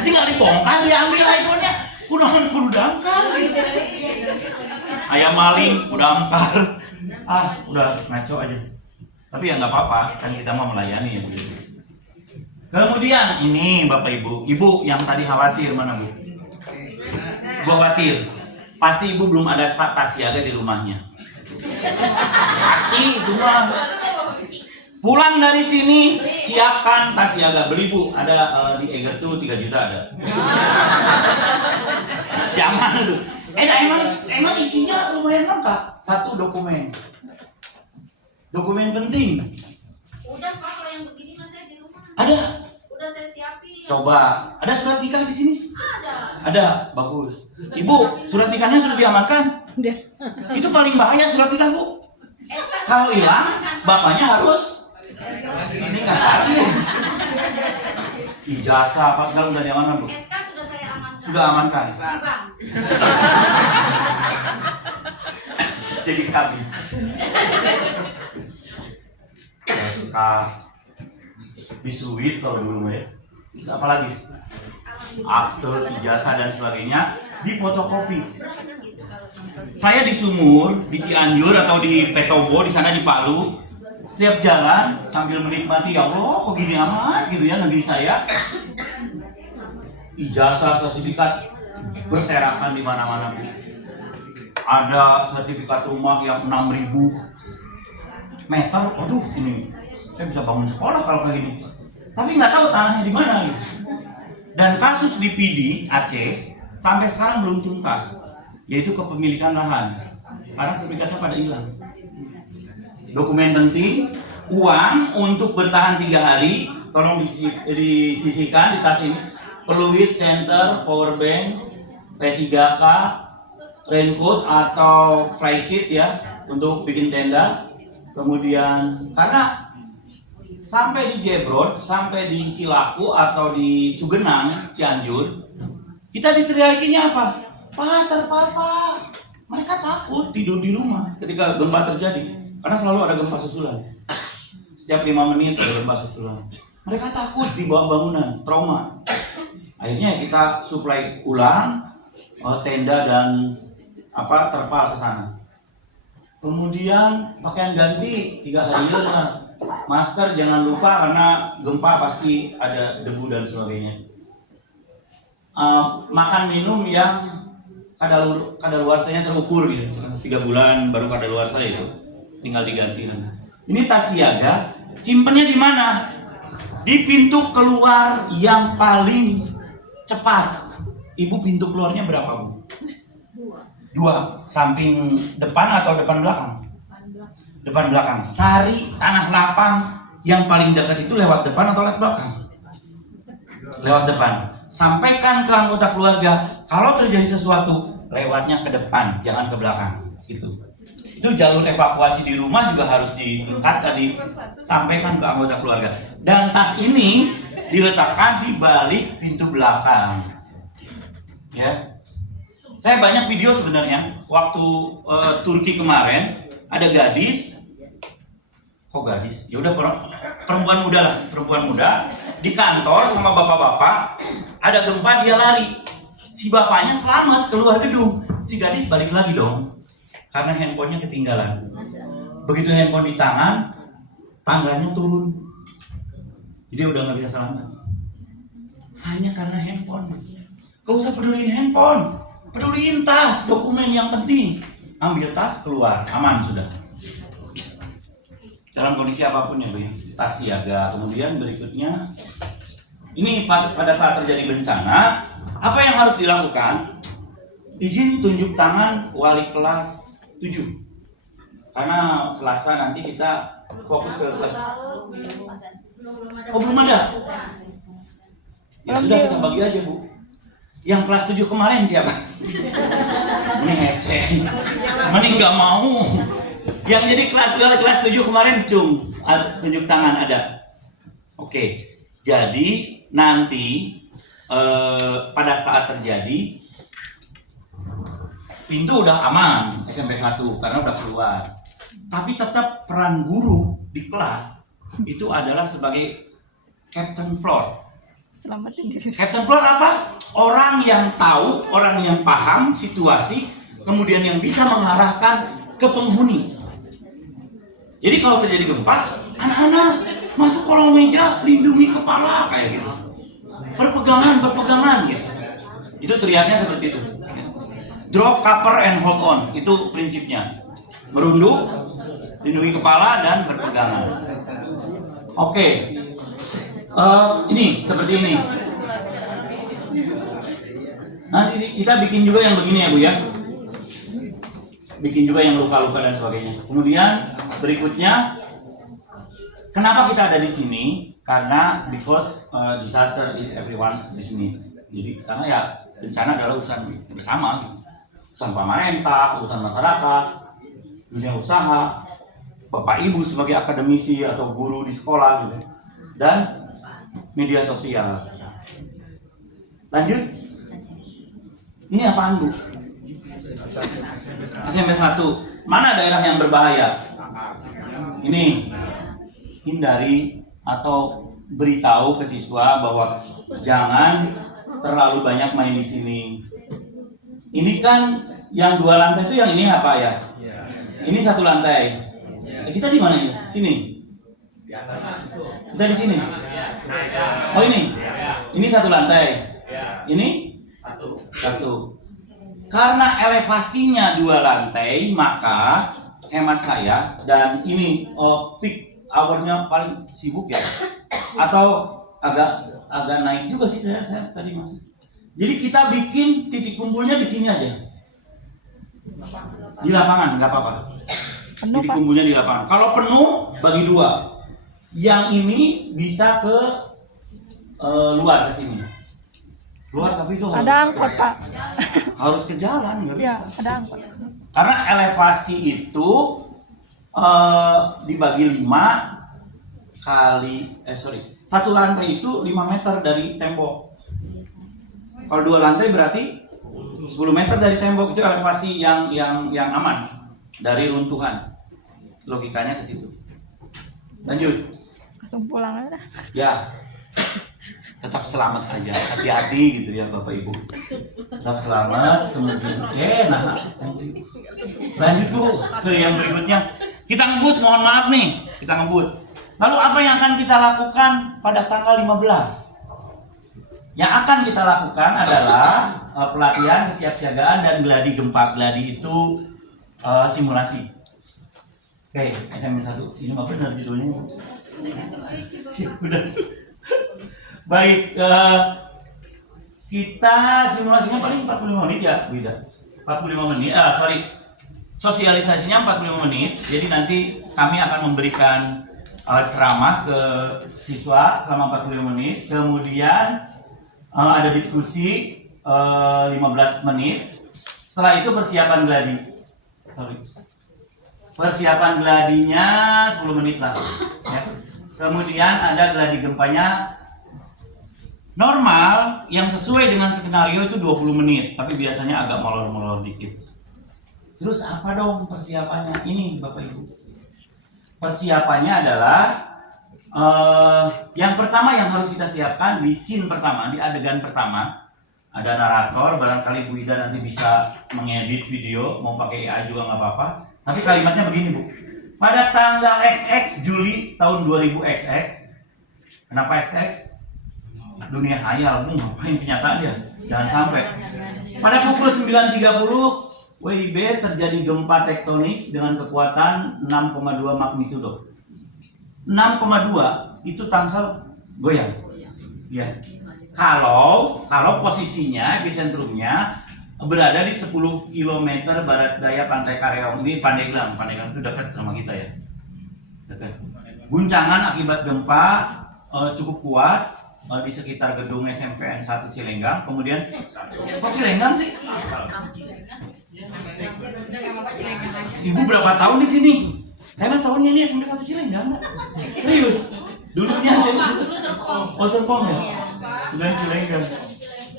Tinggal dibongkar, diambil iPhone-nya. Kunaon kudu damkar. Ayam maling, udah damkar. Udah ngaco aja. Tapi ya nggak apa-apa, kan kita mau melayani ya. Kemudian ini Bapak Ibu yang tadi khawatir mana Bu? Bu khawatir, pasti Ibu belum ada tas siaga di rumahnya. Pasti itu mah. Pulang dari sini siapkan tas siaga, beli Bu, ada di Eger tuh 3 juta ada. Jangan tuh. Emang isinya lumayan lengkap. 1 dokumen. Dokumen penting. Udah Pak kalau yang begini mas saya di rumah. Ada. Udah saya siapin. Coba, ada surat nikah di sini? Ada. Ada, bagus. Ibu, surat nikahnya sudah diamankan? Itu paling bahaya surat nikah Bu. Kalau hilang, bapaknya harus nikah lagi. Ijazah apa segala udah diamankan Bu? SK sudah saya amankan. Sudah amankan. Di bank. Jadi kabinet. SK bisuit kalau dulu ya. Terus apa lagi? Akte, ijazah dan sebagainya di fotokopi. Saya di Sumur, di Cianjur atau di Petobo, di sana di Palu, setiap jalan sambil menikmati, ya Allah kok gini amat gitu ya negeri saya. Ijazah, sertifikat berserakan di mana-mana Bu. Ada sertifikat rumah yang 6.000 meter, waduh sini saya bisa bangun sekolah kalau kayak gini. Tapi nggak tahu tanahnya di mana gitu. Dan kasus di PD Aceh sampai sekarang belum tuntas, yaitu kepemilikan lahan karena sertifikatnya pada hilang. Dokumen penting, uang untuk bertahan 3 hari, tolong disisihkan di tas ini. Peluit, senter, power bank, P3K, raincoat atau flysheet ya untuk bikin tenda. Kemudian karena sampai di Jebrod, sampai di Cilaku atau di Cugenang, Cianjur, kita diteriakinya apa? Pak, terpapar. Mereka takut tidur di rumah ketika gempa terjadi, karena selalu ada gempa susulan. Setiap 5 menit ada gempa susulan. Mereka takut di bawah bangunan, trauma. Akhirnya kita suplai ulang tenda dan terpal ke sana. Kemudian pakaian ganti 3 hari lah. Masker jangan lupa karena gempa pasti ada debu dan sebagainya. Makan minum yang kadaluarsanya terukur gitu, 3 bulan baru kadaluarsa itu, tinggal diganti nanti. Ini tas siaga, simpennya di mana? Di pintu keluar yang paling cepat. Ibu pintu keluarnya berapa, Bu? 2. Samping depan atau depan belakang? Depan belakang. Cari tanah lapang yang paling dekat itu lewat depan atau lewat belakang? Lewat depan. Sampaikan ke anggota keluarga, kalau terjadi sesuatu, lewatnya ke depan, jangan ke belakang. Gitu. Itu jalur evakuasi di rumah juga harus ditingkatkan, disampaikan ke anggota keluarga. Dan tas ini diletakkan di balik pintu belakang. Ya, saya banyak video sebenarnya. Waktu Turki kemarin ada gadis, kok gadis? Ya udah perempuan muda lah, perempuan muda di kantor sama bapak-bapak. Ada gempa, dia lari. Si bapaknya selamat keluar gedung, si gadis balik lagi dong. Karena handphonenya ketinggalan. Begitu handphone di tangan, tangganya turun. Jadi udah nggak bisa selamat. Hanya karena handphone. Gak usah peduliin handphone, peduliin tas, dokumen yang penting. Ambil tas, keluar, aman sudah. Dalam kondisi apapun ya, Bu, tas siaga. Kemudian berikutnya, ini pada saat terjadi bencana, apa yang harus dilakukan? Izin tunjuk tangan wali kelas 7. Karena Selasa nanti kita fokus ke kelas. Oh, belum ada? Ya sudah, kita bagi aja, Bu. Yang kelas 7 kemarin siapa? Ini hese. Mending nggak mau. Yang jadi kelas 7 kemarin tunjuk tangan ada. Oke. Jadi nanti pada saat terjadi pintu udah aman SMP 1 karena udah keluar. Tapi tetap peran guru di kelas itu adalah sebagai captain floor. Selamatin diri. Captain floor apa? Orang yang tahu, orang yang paham situasi, kemudian yang bisa mengarahkan ke penghuni. Jadi kalau terjadi gempa, anak-anak masuk kolong meja, lindungi kepala kayak gitu. Berpegangan gitu. Itu teriaknya seperti itu. Drop, cover, and hold on. Itu prinsipnya. Merunduk, lindungi kepala, dan berpegangan. Oke. Ini seperti ini. Nanti kita bikin juga yang begini ya, Bu ya. Bikin juga yang luka-luka dan sebagainya. Kemudian berikutnya, kenapa kita ada di sini? Karena because disaster is everyone's business. Jadi karena ya bencana adalah urusan bersama, gitu. Urusan pemerintah, urusan masyarakat, dunia usaha, bapak ibu sebagai akademisi atau guru di sekolah, gitu. Dan media sosial. Lanjut. Ini apaan, Bu? SMP 1. Mana daerah yang berbahaya? Ini. Hindari atau beritahu ke siswa bahwa jangan terlalu banyak main di sini. Ini kan yang 2 lantai itu, yang ini apa ya? Ini 1 lantai. Kita di mana ini? Sini. Kita di sini. Oh ini. Ini 1 lantai. Ini 1. Karena elevasinya 2 lantai, maka hemat saya, dan ini peak hour-nya paling sibuk ya, atau agak naik juga sih saya tadi masuk. Jadi kita bikin titik kumpulnya di sini aja, di lapangan, nggak apa-apa. Titik kumpulnya di lapangan. Kalau penuh bagi 2. Yang ini bisa ke luar, ke sini. Luar, tapi itu harus Ada angkot, Pak. Harus ke jalan, nggak bisa. Ya, ada angkot. Karena elevasi itu dibagi 5 kali 1 lantai itu 5 meter dari tembok. Kalau 2 lantai berarti 10 meter dari tembok. Itu elevasi yang aman dari runtuhan. Logikanya ke situ. Lanjut. Langsung pulang aja. Ya. Tetap selamat aja, hati-hati gitu ya Bapak Ibu. Tetap selamat, kemudian nah. Lanjut Bu ke yang berikutnya. Kita ngebut, mohon maaf nih, kita ngebut. Lalu apa yang akan kita lakukan pada tanggal 15? Yang akan kita lakukan adalah pelatihan kesiapsiagaan dan gladi gempa. Gladi itu simulasi. Oke, SMS 1. Ini mah benar judulnya. Udah. Baik, kita simulasinya paling 45 menit ya, Bida. 45 menit. Sosialisasinya 45 menit. Jadi nanti kami akan memberikan ceramah ke siswa selama 45 menit. Kemudian ada diskusi 15 menit. Setelah itu persiapan gladi. Persiapan gladinya 10 menit lah. Ya. Kemudian ada gladi gempanya normal yang sesuai dengan skenario itu 20 menit, tapi biasanya agak molor-molor dikit. Terus apa dong persiapannya? Ini Bapak Ibu. Persiapannya adalah yang pertama yang harus kita siapkan di scene pertama, di adegan pertama, ada narator. Barangkali Bu Ida nanti bisa mengedit video, mau pakai AI juga nggak apa-apa. Tapi kalimatnya begini, Bu. Pada tanggal XX Juli tahun 2000 XX. Kenapa XX? Dunia hayal, Bu. Ngapain kenyataan ya? Jangan sampai. Pada pukul 9.30 WIB terjadi gempa tektonik dengan kekuatan 6,2 magnitudo. 6,2 itu tangsel goyang. Ya. Kalau posisinya epicentrumnya berada di 10 km barat daya Pantai Kareong. Ini Pandeglang itu dekat sama kita ya. Dekat. Guncangan akibat gempa cukup kuat di sekitar gedung SMPN 1 Cilenggang. Kemudian kok Cilenggang sih? Ibu berapa tahun di sini? Saya mah tahunnya ini SMP 1 Cilenggang. Serius? Dulunya saya Serpong ya? Sudah Cilenggang.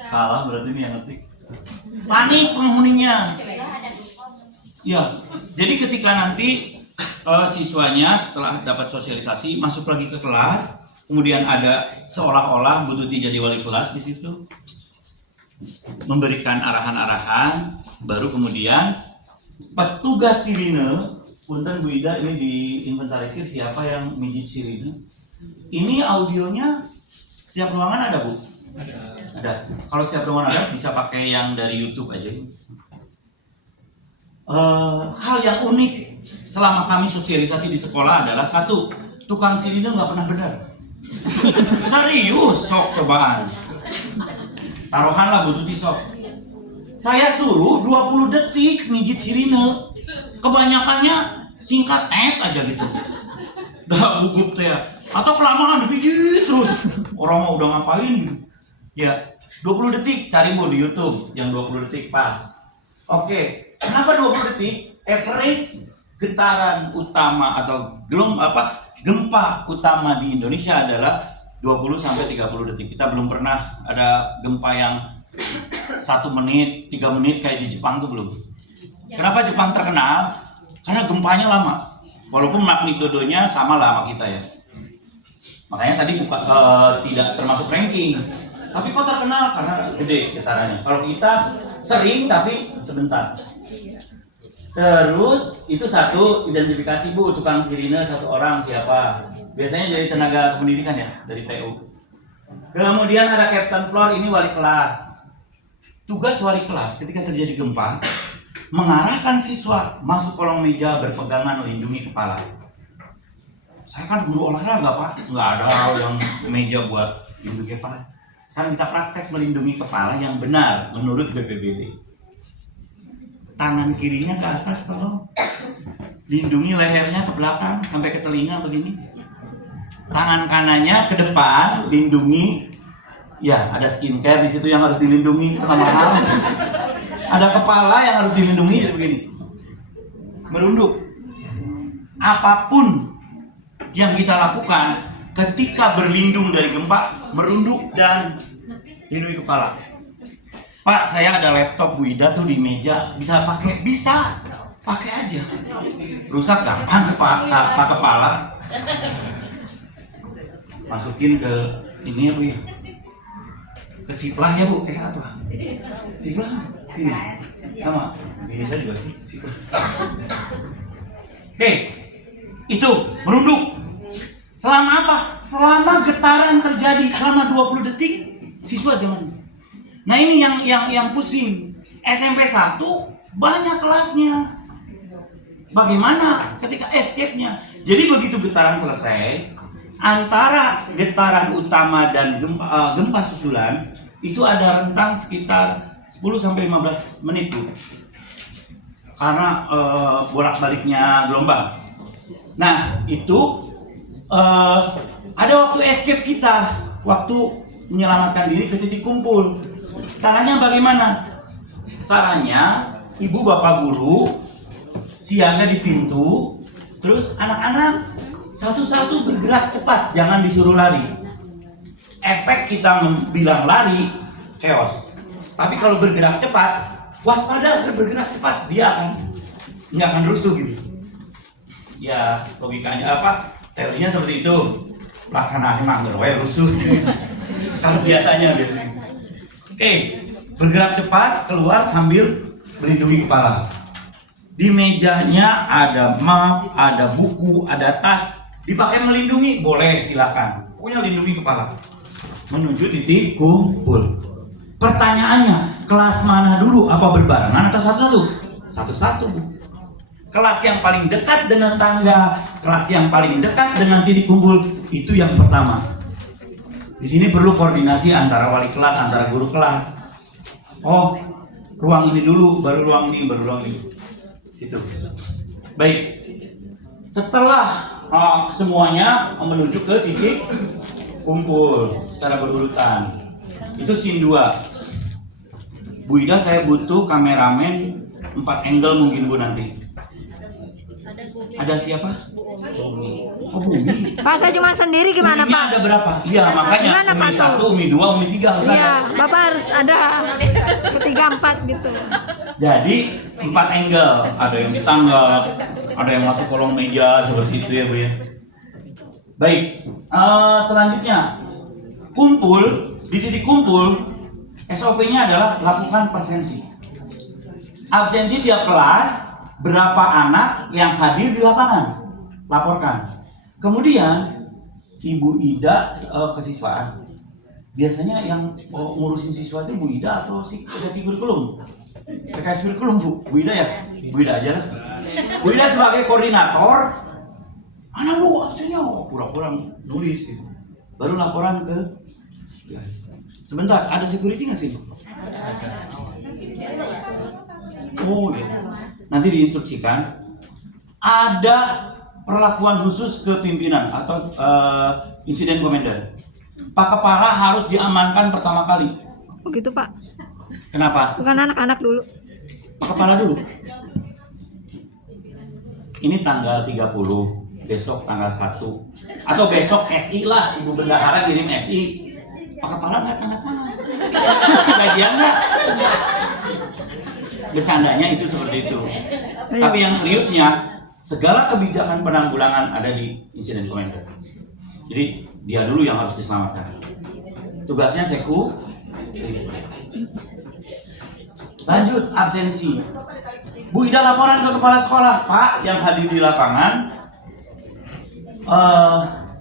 Salah berarti ini yang ngetik. Panik penghuninya. Ya, jadi ketika nanti siswanya setelah dapat sosialisasi masuk lagi ke kelas, kemudian ada seolah-olah Bu Tuti jadi wali kelas di situ, memberikan arahan-arahan, baru kemudian petugas sirine. Punten Bu Ida, ini diinventarisir siapa yang mijit sirine. Ini audionya setiap ruangan ada, Bu? Ada. Kalau setiap ruangan ada, bisa pakai yang dari YouTube aja. Hal yang unik selama kami sosialisasi di sekolah adalah satu, tukang sirine nggak pernah benar. Serius, sok cobaan. Taruhanlah Bu Tuti sok. Saya suruh 20 detik mijit sirine. Kebanyakannya singkat aja gitu. Dah gugup teh. Atau kelamaan dipijit terus. Orang mau udah ngapain gitu. Ya, 20 detik cari Bu di YouTube yang 20 detik pas. Oke. Kenapa 20 detik? Average getaran utama atau gempa utama di Indonesia adalah 20 sampai 30 detik. Kita belum pernah ada gempa yang 1 menit, 3 menit kayak di Jepang tuh belum. Kenapa Jepang terkenal? Karena gempanya lama. Walaupun magnitudonya sama lah sama kita ya. Makanya tadi tidak termasuk ranking. Tapi kok terkenal karena gede getarannya. Kalau kita sering tapi sebentar. Terus itu satu identifikasi Bu, tukang sirine satu orang siapa? Biasanya dari tenaga pendidikan ya, dari TU. Kemudian ada captain floor, ini wali kelas. Tugas wali kelas ketika terjadi gempa, mengarahkan siswa masuk kolong meja berpegangan melindungi kepala. Saya kan guru olahraga Pak, nggak ada yang meja buat melindungi kepala. Sekarang kita praktek melindungi kepala yang benar menurut BPBD. Tangan kirinya ke atas tolong, lindungi lehernya ke belakang sampai ke telinga begini. Tangan kanannya ke depan, lindungi. Ya, ada skincare di situ yang harus dilindungi, mahal. Ada kepala yang harus dilindungi jadi begini. Merunduk. Apapun yang kita lakukan ketika berlindung dari gempa, merunduk dan lindungi kepala. Pak, saya ada laptop Bu Ida tuh di meja, bisa pakai aja. Rusak gampang ke kepala. Masukin ke ini ya Bu ya. Ke siplah ya Bu, apa? Siplah sini. Sama. Ini saya juga siplah. Oke. Itu merunduk. Selama apa? Selama getaran terjadi selama 20 detik Siswa zaman. Nah ini yang pusing. SMP 1 banyak kelasnya. Bagaimana ketika escape-nya? Jadi begitu getaran selesai, antara getaran utama dan gempa susulan itu ada rentang sekitar 10-15 menit tuh. Karena bolak-baliknya gelombang. Nah, itu ada waktu escape kita, waktu menyelamatkan diri ke titik kumpul. Caranya bagaimana? Caranya ibu bapak guru siaga di pintu, terus anak-anak satu-satu bergerak cepat, jangan disuruh lari. Efek kita bilang lari, chaos. Tapi kalau bergerak cepat, waspada bergerak cepat, dia nggak akan rusuh gitu. Ya logikanya teorinya seperti itu. Pelaksanaannya mangger wae rusuh. Kalau biasanya gitu. Oke, bergerak cepat keluar sambil melindungi kepala. Di mejanya ada map, ada buku, ada tas, dipakai melindungi boleh silakan. Pokoknya lindungi kepala. Menuju titik kumpul. Pertanyaannya, kelas mana dulu? Apa berbarengan atau satu-satu? Satu-satu, Bu. Kelas yang paling dekat dengan tangga, kelas yang paling dekat dengan titik kumpul, itu yang pertama. Di sini perlu koordinasi antara wali kelas, antara guru kelas. Oh, ruang ini dulu, baru ruang ini, baru ruang ini. Situ. Baik. Setelah semuanya menuju ke titik kumpul secara berurutan. Itu scene 2. Bu Ida, saya butuh kameramen 4 angle mungkin Bu nanti. Ada siapa? Oh, Bumi. Pak, saya cuma sendiri gimana Uminya Pak? ada berapa? Iya, makanya Gimana, Pak, Umi tuh? 1, Umi 2, Umi 3 harus Iya, ada. Bapak harus ada 3-4 gitu. Jadi 4 angle, ada yang ditanggap, ada yang masuk kolong meja seperti itu ya Bu ya. Baik, selanjutnya kumpul di titik kumpul. SOP-nya adalah lakukan presensi. Absensi tiap kelas, berapa anak yang hadir di lapangan, laporkan. Kemudian Ibu Ida kesiswaan. Biasanya yang ngurusin siswa itu Bu Ida atau si kurikulum? PKS kurikulum Bu Ida ya? Bu Ida aja lah. Bu Ida sebagai koordinator. Mana Bu absennya? Oh, pura-pura nulis gitu. Baru laporan ke sebentar, ada security nggak sih? Oh ya. Nanti diinstruksikan. Ada perlakuan khusus ke pimpinan atau insiden commander. Pak Kepala harus diamankan pertama kali. Begitu Pak. Kenapa? Bukan anak-anak dulu. Pak Kepala dulu. Ini tanggal 30, besok tanggal 1. Atau besok SI lah, Ibu Bendahara kirim SI. Pak Kepala nggak tanda tangan. Gajian nggak? Bercandanya itu seperti itu. Tapi yang seriusnya, segala kebijakan penanggulangan ada di insiden commander. Jadi dia dulu yang harus diselamatkan. Tugasnya Seku. Lanjut absensi. Bu Ida laporan ke kepala sekolah, Pak yang hadir di lapangan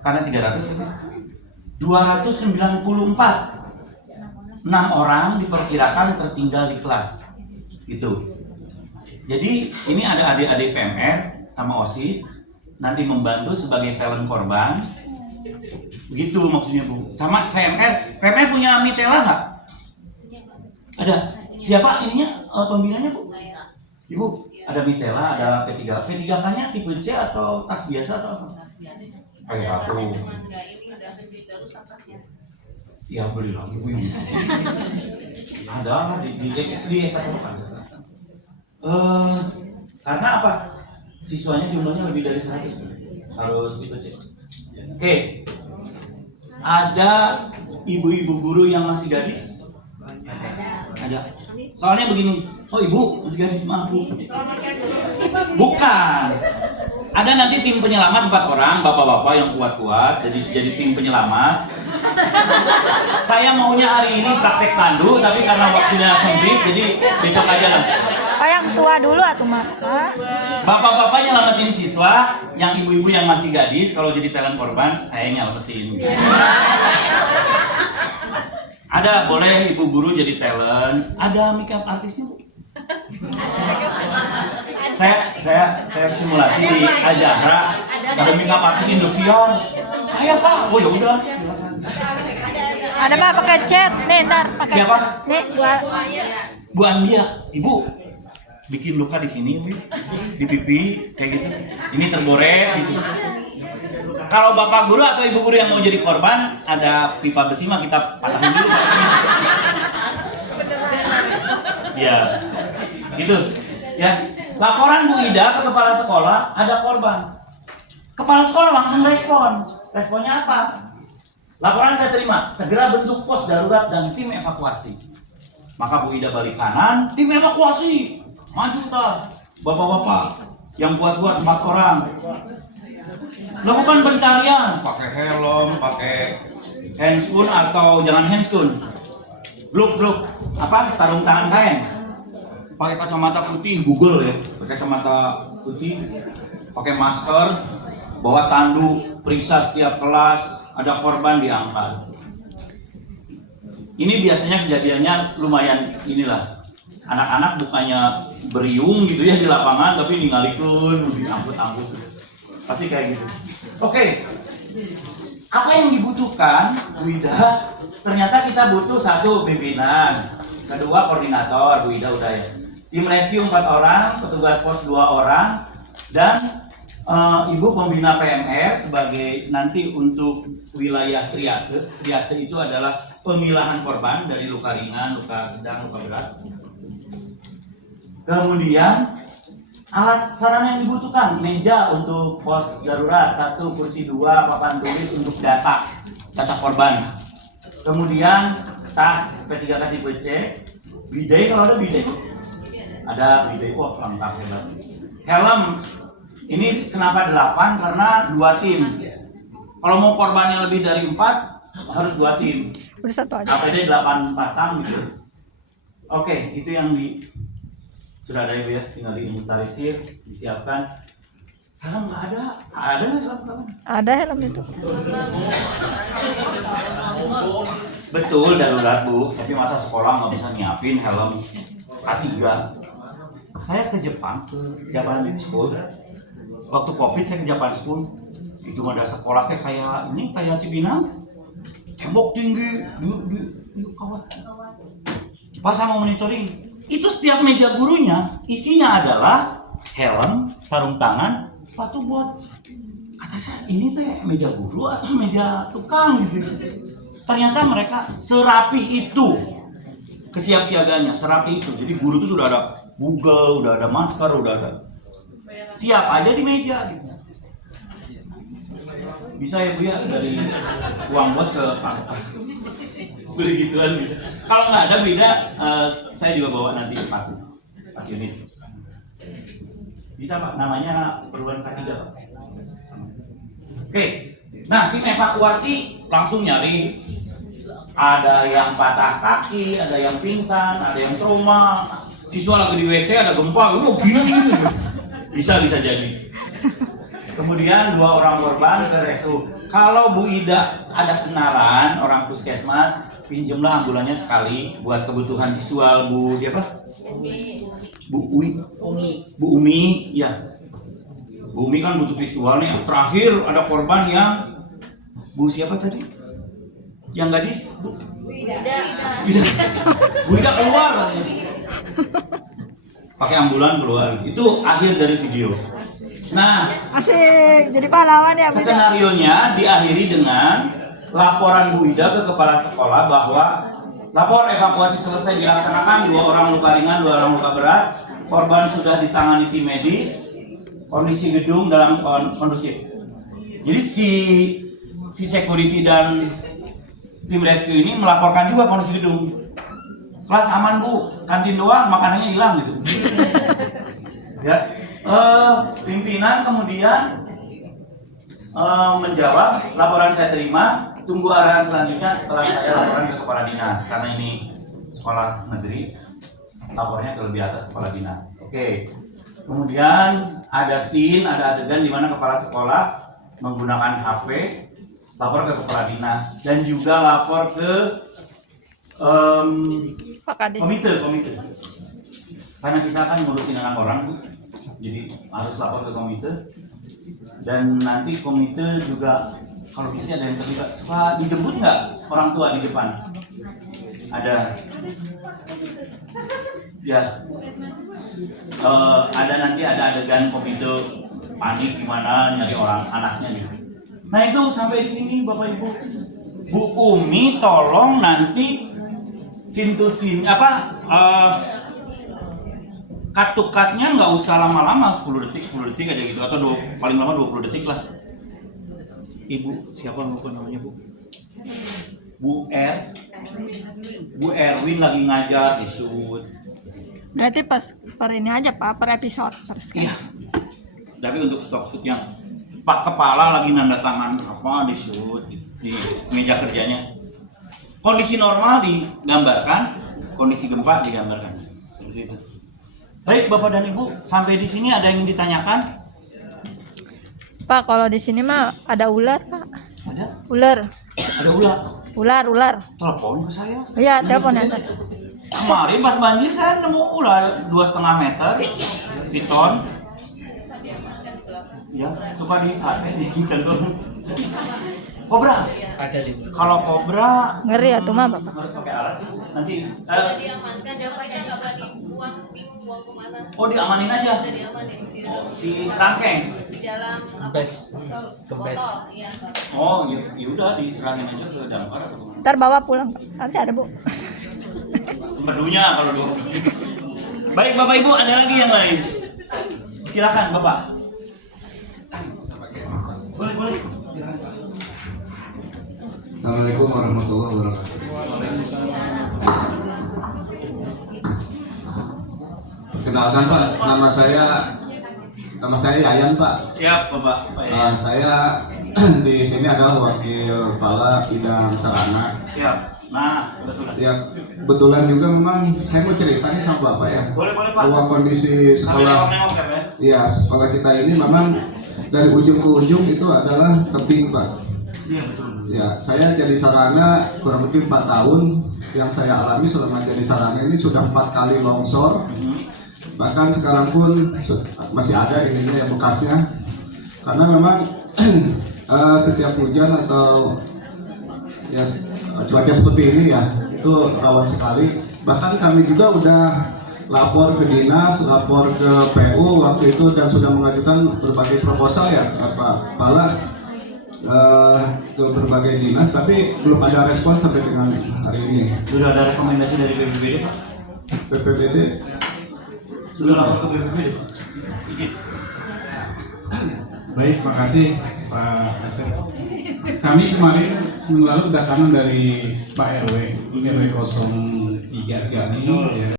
karena 300 ya, 294. 6 orang diperkirakan tertinggal di kelas. Gitu. Jadi ini ada adik-adik PMR sama OSIS nanti membantu sebagai talent korban. Begitu maksudnya Bu. Sama PMR punya mitela nggak? Ada. Siapa ininya pembinanya Bu? Ibu, ada mitela, ada P3. P3K-nya tipe C atau tas biasa atau apa? Kayak aku. Ya beli lagi Bu ini. Ada lah di ekatologi ada. Karena apa? Siswanya jumlahnya lebih dari 100 harus tipe C. Oke. Ada ibu-ibu guru yang masih gadis? Ada. Soalnya begini, oh ibu masih gadis maaf Bu. Bukan. Ada nanti tim penyelamat 4 orang, bapak-bapak yang kuat-kuat, jadi tim penyelamat. Saya maunya hari ini praktek tandu, tapi karena waktunya sempit, jadi besok aja lah. Oh, yang tua dulu atau Mak? Bapak-bapak nyelamatin siswa, yang ibu-ibu yang masih gadis, kalau jadi talent korban, saya nyelamatin. Ada Ada, boleh ibu guru jadi talent. Ada makeup artisnya Bu? saya simulasi di Azahra. Ada makeup artis Indosiar. Saya Pak. Oh ya udah. Silakan. Ada mah pakai cat. Nih, ntar pakai. Siapa? Nih, gua. Bu Andia, Ibu bikin luka di sini, Bu. Di pipi kayak gitu. Ini tergores gitu. Kalau bapak guru atau ibu guru yang mau jadi korban, ada pipa besi mah kita patahin dulu. Ya, gitu. Ya, laporan Bu Ida ke kepala sekolah ada korban. Kepala sekolah langsung respon. Responnya apa? Laporan saya terima, segera bentuk pos darurat dan tim evakuasi. Maka Bu Ida balik kanan, tim evakuasi. Maju tak, bapak-bapak yang kuat-kuat 4 orang. Lakukan pencarian, pakai helm, pakai handscoon atau jangan handscoon. Glove, apa? Sarung tangan kain. Pakai kacamata putih, Google ya. Pakai kacamata putih, pakai masker, bawa tandu, periksa setiap kelas, ada korban diangkat. Ini biasanya kejadiannya lumayan inilah. Anak-anak bukannya beriung gitu ya di lapangan, tapi ningalikeun, diangkut-angkut. Pasti kayak gitu. Oke. Apa yang dibutuhkan, Bu Ida? Ternyata kita butuh 1 pimpinan, 2 koordinator, Bu Ida udah ya. Tim rescue 4 orang, petugas pos 2 orang, dan Ibu pembina PMR sebagai nanti untuk wilayah triase. Triase itu adalah pemilahan korban dari luka ringan, luka sedang, luka berat. Kemudian alat sarana yang dibutuhkan, meja untuk pos darurat 1, kursi 2, papan tulis untuk data korban. Kemudian tas P3K tipe C, bidet kalau ada bidet. Ada bidet, wah lengkap hebat. Helm, ini kenapa 8? Karena 2 tim. Kalau mau korbannya lebih dari 4, harus 2 tim. Udah 1 aja. APD 8 pasang gitu. Oke, itu yang sudah ada ya, tinggal diinventarisir, disiapkan. Helm nggak ada, ada helm? Ada helm itu. Betul darurat Bu, tapi masa sekolah nggak bisa nyiapin helm A3. Saya ke Jepang, ke Japan School. Waktu COVID saya ke Japan School. Itu ada sekolah kayak ini, kayak Cibinang, tembok tinggi, di kawat. Pas saya mau monitoring, itu setiap meja gurunya isinya adalah helm, sarung tangan, sepatu bot. Kata saya, ini teh meja guru atau meja tukang gitu. Ternyata mereka serapih itu kesiapsiagaannya, serapih itu. Jadi guru itu sudah ada Google, udah ada masker, udah ada siap aja di meja gitu. Bisa ya Bu ya, dari uang bos ke Pak. Beli gituan bisa. Kalau nggak ada beda, saya juga bawa nanti 4 unit. Bisa Pak, namanya perluan K3 Pak. Oke, nah tim evakuasi langsung nyari. Ada yang patah kaki, ada yang pingsan, ada yang trauma. Siswa lagi di WC ada gempa, gini. Bisa jadi. Kemudian 2 orang korban ke RSU. Kalau Bu Ida ada kenalan orang puskesmas, pinjemlah ambulannya sekali buat kebutuhan visual. Bu siapa? Bu Umi, ya. Bu Umi kan butuh visual nih. Terakhir ada korban yang Bu siapa tadi? Yang gadis? Bu Ida keluar katanya. Pakai ambulan keluar. Itu akhir dari video. Nah, Asik, jadi pahlawan ya. skenarionya diakhiri dengan laporan Bu Ida ke kepala sekolah bahwa lapor evakuasi selesai dilaksanakan, 2 orang luka ringan, 2 orang luka berat, korban sudah ditangani tim medis, kondisi gedung dalam kondusif. Jadi si security dan tim rescue ini melaporkan juga kondisi gedung. Kelas aman Bu, kantin doang, makanannya hilang gitu. Ya, pimpinan kemudian menjawab, laporan saya terima, tunggu arahan selanjutnya setelah saya laporan ke kepala dinas. Karena ini sekolah negeri, lapornya ke lebih atas kepala dinas. Oke. Kemudian ada scene, ada adegan di mana kepala sekolah menggunakan HP, lapor ke kepala dinas dan juga lapor ke Pak Kades. komite. Karena kita akan ngurusin anak orang, jadi harus lapor ke komite. Dan nanti komite juga kalau bisa ada yang terlibat, suka dijemput nggak orang tua di depan? Ada. Ya. Ada nanti ada adegan komite panik gimana nyari orang anaknya nih. Nah itu sampai di sini Bapak Ibu. Bu Umi tolong nanti cut-nya nggak usah lama-lama, 10 detik aja gitu, atau paling lama 20 detik lah. Ibu siapa lupa namanya Bu? Bu Erwin lagi ngajar di shoot. Berarti pas per ini aja Pak, per episode terus. Iya. Tapi untuk stok yang Pak Kepala lagi nanda tangan apa di shoot di meja kerjanya. Kondisi normal digambarkan, kondisi gempa digambarkan. Seperti itu. Baik Bapak dan Ibu, sampai di sini ada yang ingin ditanyakan? Pak, kalau di sini mah ada ular Pak. Ada? Ular. Ada Ular. telepon ke saya. Iya, telepon ya. Kemarin pas banjir saya nemu ular 2,5 meter, piton. Ya, suka di sate di jantung. Kobra. Ada di Kalau kobra Ngeri ya tuh mah Bapak. harus pakai alat sih Bu. Nanti Udah diamankan, jawabannya nggak berani buang kemana. oh diamanin aja Udah diamanin di rangkeng. di dalam apa? Kempes. Botol, iya. Oh, ya udah diserahin aja ke damkar atau kemana. Ntar bawa pulang Pak. Nanti ada Bu. Empedunya kalau dulu. Baik Bapak Ibu, ada lagi yang lain? Silakan Bapak. Boleh. Silakan. Assalamualaikum warahmatullahi wabarakatuh. Perkenalkan Pak, nama saya Yayan Pak. Siap Bapak. Saya di sini adalah wakil kepala bidang sarana. Siap. Nah, kebetulan. Ya, kebetulan juga memang saya mau ceritanya sama Bapak ya. Boleh Pak. Bahwa kondisi Sambil sekolah, nengok-nengok ya. ya sekolah kita ini memang dari ujung ke ujung itu adalah tebing Pak. Iya betul. Ya, saya jadi sarana kurang lebih 4 tahun. Yang saya alami selama jadi sarana ini sudah 4 kali longsor. Bahkan sekarang pun masih ada ininya yang bekasnya. Karena memang setiap hujan atau ya cuaca seperti ini ya itu rawan sekali. Bahkan kami juga udah lapor ke dinas, lapor ke PU waktu itu dan sudah mengajukan berbagai proposal ya Pak Kepala ke berbagai dinas, tapi belum ada respon sampai dengan hari ini. Sudah ada rekomendasi dari BPBD Pak? BPBD Sudah lapor ke BPBD Pak? Izin. Baik, makasih Pak Asep. Kami kemarin seminggu lalu kedatangan dari Pak RW 03 Siani.